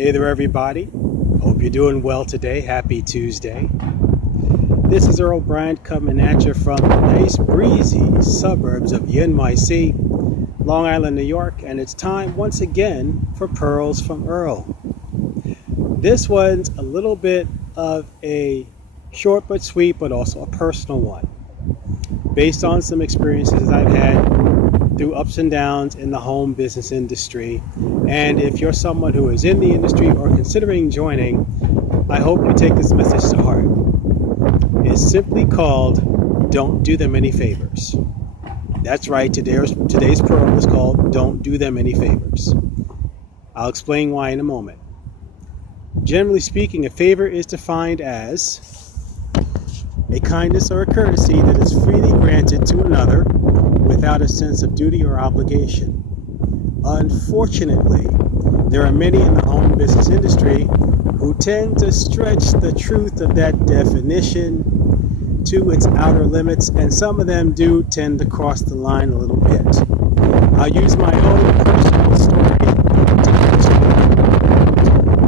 Hey there, everybody. Hope you're doing well today. Happy Tuesday. This is Earl Bryant coming at you from the nice, breezy suburbs of NYC, Long Island, New York, and it's time once again for Pearls from Earl. This one's a little bit of a short but sweet, but also a personal one, based on some experiences I've had through ups and downs in the home business industry. And if you're someone who is in the industry or considering joining, I hope you take this message to heart. It's simply called Don't Do Them Any Favors. That's right, today's pearl is called Don't Do Them Any Favors. I'll explain why in a moment. Generally speaking, a favor is defined as a kindness or a courtesy that is freely granted to another without a sense of duty or obligation. Unfortunately, there are many in the home business industry who tend to stretch the truth of that definition to its outer limits, and some of them do tend to cross the line a little bit. I'll use my own personal story to illustrate.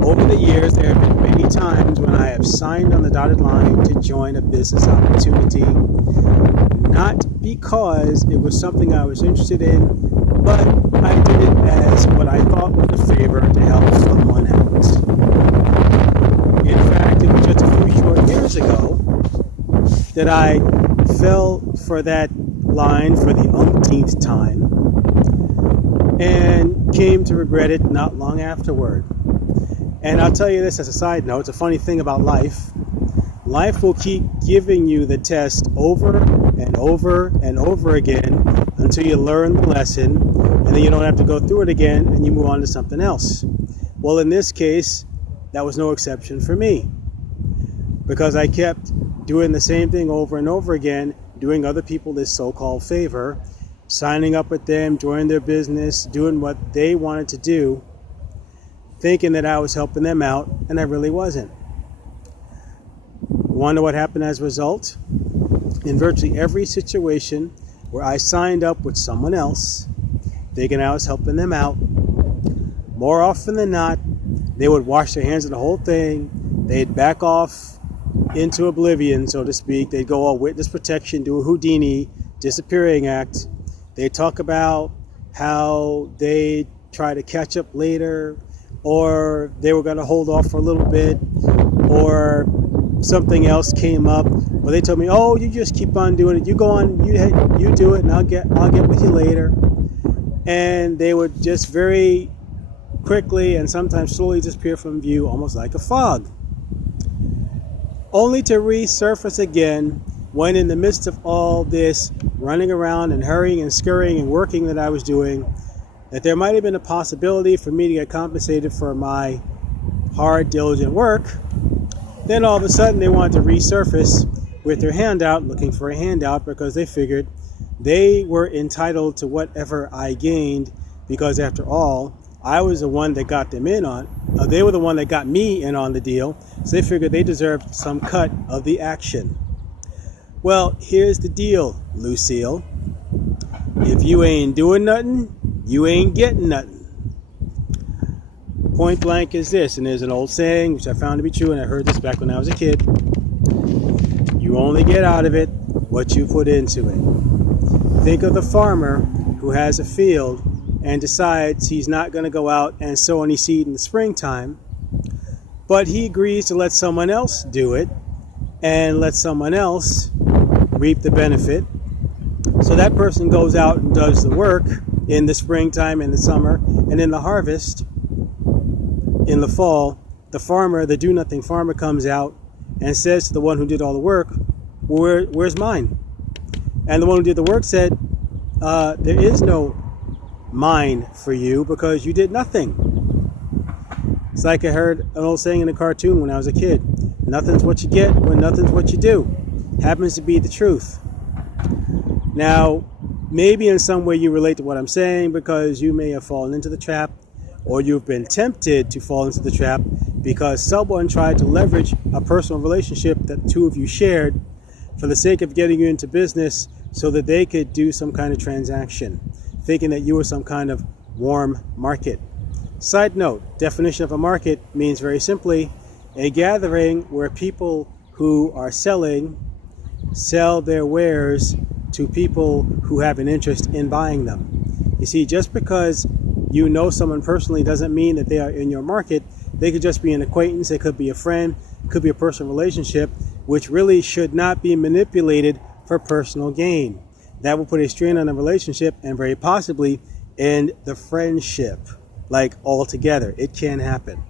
Over the years, there have been many times when I have signed on the dotted line to join a business opportunity, not because it was something I was interested in, but I did it as what I thought was a favor to help someone out. In fact, it was just a few short years ago that I fell for that line for the umpteenth time and came to regret it not long afterward. And I'll tell you this as a side note, it's a funny thing about life. Life will keep giving you the test over and over and over again until you learn the lesson, and then you don't have to go through it again and you move on to something else. Well, in this case, that was no exception for me, because I kept doing the same thing over and over again, doing other people this so-called favor, signing up with them, joining their business, doing what they wanted to do, thinking that I was helping them out, and I really wasn't. Wonder what happened as a result? In virtually every situation where I signed up with someone else, thinking I was helping them out, more often than not, they would wash their hands of the whole thing. They'd back off into oblivion, so to speak. They'd go all witness protection, do a Houdini, disappearing act. They'd talk about how they try to catch up later, or they were going to hold off for a little bit, or something else came up. Well, they told me, "Oh, you just keep on doing it. You go on, you do it, and I'll get with you later." And they would just very quickly and sometimes slowly disappear from view, almost like a fog, only to resurface again when, in the midst of all this running around and hurrying and scurrying and working that I was doing, that there might have been a possibility for me to get compensated for my hard, diligent work. Then all of a sudden they wanted to resurface with their hand out, looking for a handout, because they figured they were entitled to whatever I gained, because after all, I was the one that got them in on. They were the one that got me in on the deal, so they figured they deserved some cut of the action. Well, here's the deal, Lucille. If you ain't doing nothing, you ain't getting nothing. Point blank is this, and there's an old saying which I found to be true, and I heard this back when I was a kid. You only get out of it what you put into it. Think of the farmer who has a field and decides he's not going to go out and sow any seed in the springtime, but he agrees to let someone else do it and let someone else reap the benefit. So that person goes out and does the work in the springtime, in the summer, and in the harvest, in the fall, the farmer, the do-nothing farmer, comes out and says to the one who did all the work, where's mine? And the one who did the work said, there is no mine for you because you did nothing. It's like I heard an old saying in a cartoon when I was a kid. Nothing's what you get when nothing's what you do. Happens to be the truth. Now, maybe in some way you relate to what I'm saying, because you may have fallen into the trap, or you've been tempted to fall into the trap because someone tried to leverage a personal relationship that the two of you shared for the sake of getting you into business so that they could do some kind of transaction, thinking that you were some kind of warm market. Side note, definition of a market means very simply a gathering where people who are selling sell their wares to people who have an interest in buying them. You see, just because you know someone personally doesn't mean that they are in your market. They could just be an acquaintance, they could be a friend, it could be a personal relationship, which really should not be manipulated for personal gain. That will put a strain on the relationship and very possibly end the friendship, like altogether. It can happen.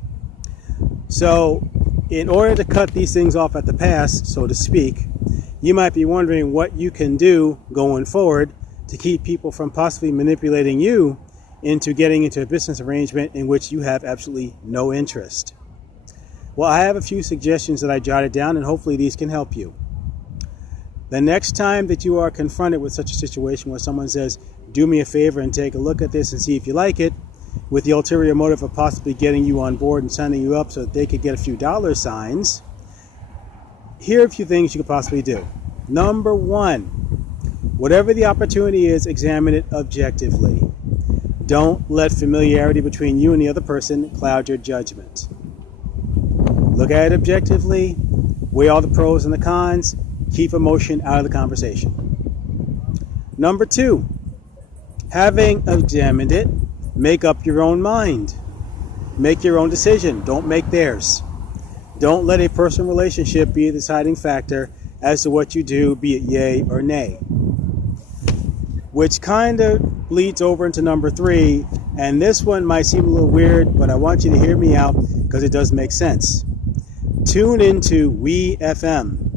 So in order to cut these things off at the pass, so to speak, you might be wondering what you can do going forward to keep people from possibly manipulating you into getting into a business arrangement in which you have absolutely no interest. Well, I have a few suggestions that I jotted down, and hopefully these can help you. The next time that you are confronted with such a situation where someone says, do me a favor and take a look at this and see if you like it, with the ulterior motive of possibly getting you on board and signing you up so that they could get a few dollar signs, here are a few things you could possibly do. Number one, whatever the opportunity is, examine it objectively. Don't let familiarity between you and the other person cloud your judgment. Look at it objectively, weigh all the pros and the cons, keep emotion out of the conversation. Number two, having examined it, make up your own mind. Make your own decision. Don't make theirs. Don't let a personal relationship be a deciding factor as to what you do, be it yay or nay. Which kind of bleeds over into number three, and this one might seem a little weird, but I want you to hear me out because it does make sense. Tune into WII-FM.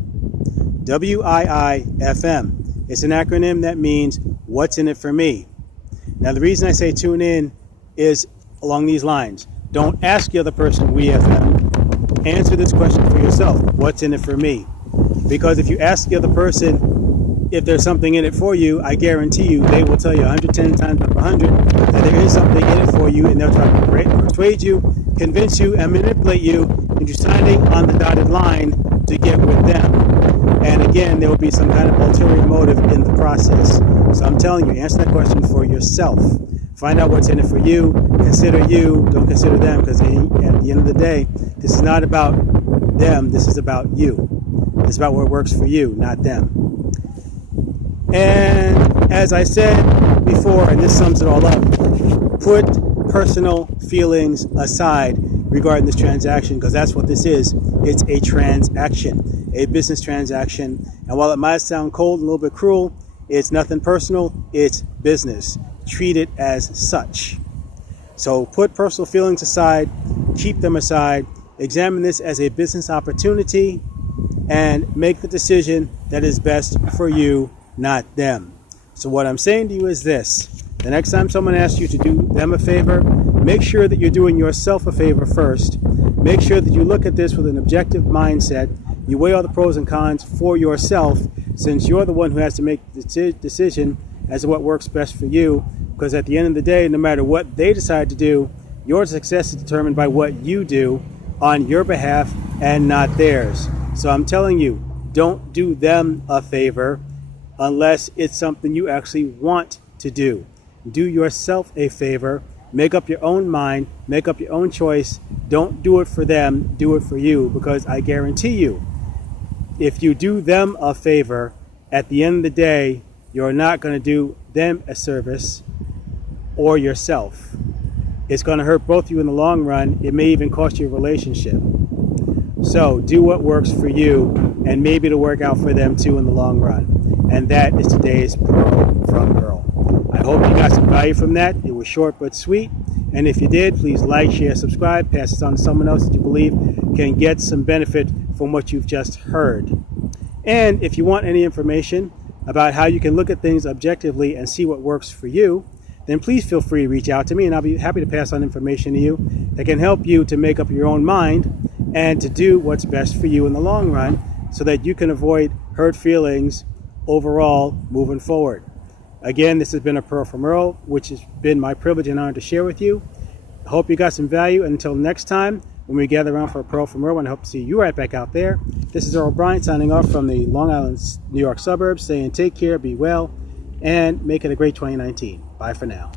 W-I-I-F-M. It's an acronym that means what's in it for me. Now the reason I say tune in is along these lines. Don't ask the other person WII-FM. Answer this question for yourself. What's in it for me? Because if you ask the other person if there's something in it for you, I guarantee you they will tell you 110 times out of 100 that there is something in it for you, and they'll try to persuade you, convince you, and manipulate you into signing on the dotted line to get with them. And again, there will be some kind of ulterior motive in the process. So I'm telling you, answer that question for yourself. Find out what's in it for you. Consider you. Don't consider them, because at the end of the day, this is not about them. This is about you. It's about what works for you, not them. And as I said before, and this sums it all up, put personal feelings aside regarding this transaction, because that's what this is. It's a transaction, a business transaction. And while it might sound cold and a little bit cruel, it's nothing personal, it's business. Treat it as such. So put personal feelings aside, keep them aside, examine this as a business opportunity, and make the decision that is best for you, not them. So what I'm saying to you is this: the next time someone asks you to do them a favor, make sure that you're doing yourself a favor first. Make sure that you look at this with an objective mindset. You weigh all the pros and cons for yourself, since you're the one who has to make the decision as to what works best for you. Because at the end of the day, no matter what they decide to do, your success is determined by what you do on your behalf and not theirs. So I'm telling you, don't do them a favor unless it's something you actually want to do. Do yourself a favor. Make up your own mind. Make up your own choice. Don't do it for them. Do it for you. Because I guarantee you, if you do them a favor, at the end of the day, you're not going to do them a service or yourself. It's going to hurt both of you in the long run. It may even cost you a relationship. So do what works for you, and maybe it'll work out for them too in the long run. And that is today's Pearl from Earl. I hope you got some value from that. It was short but sweet. And if you did, please like, share, subscribe, pass this on to someone else that you believe can get some benefit from what you've just heard. And if you want any information about how you can look at things objectively and see what works for you, then please feel free to reach out to me, and I'll be happy to pass on information to you that can help you to make up your own mind and to do what's best for you in the long run, so that you can avoid hurt feelings overall moving forward. Again, this has been a Pearl from Earl, which has been my privilege and honor to share with you. I hope you got some value. Until next time, when we gather around for a Pearl from Earl, and I hope to see you right back out there. This is Earl Bryant signing off from the Long Island, New York suburbs, saying take care, be well, and make it a great 2019. Bye for now.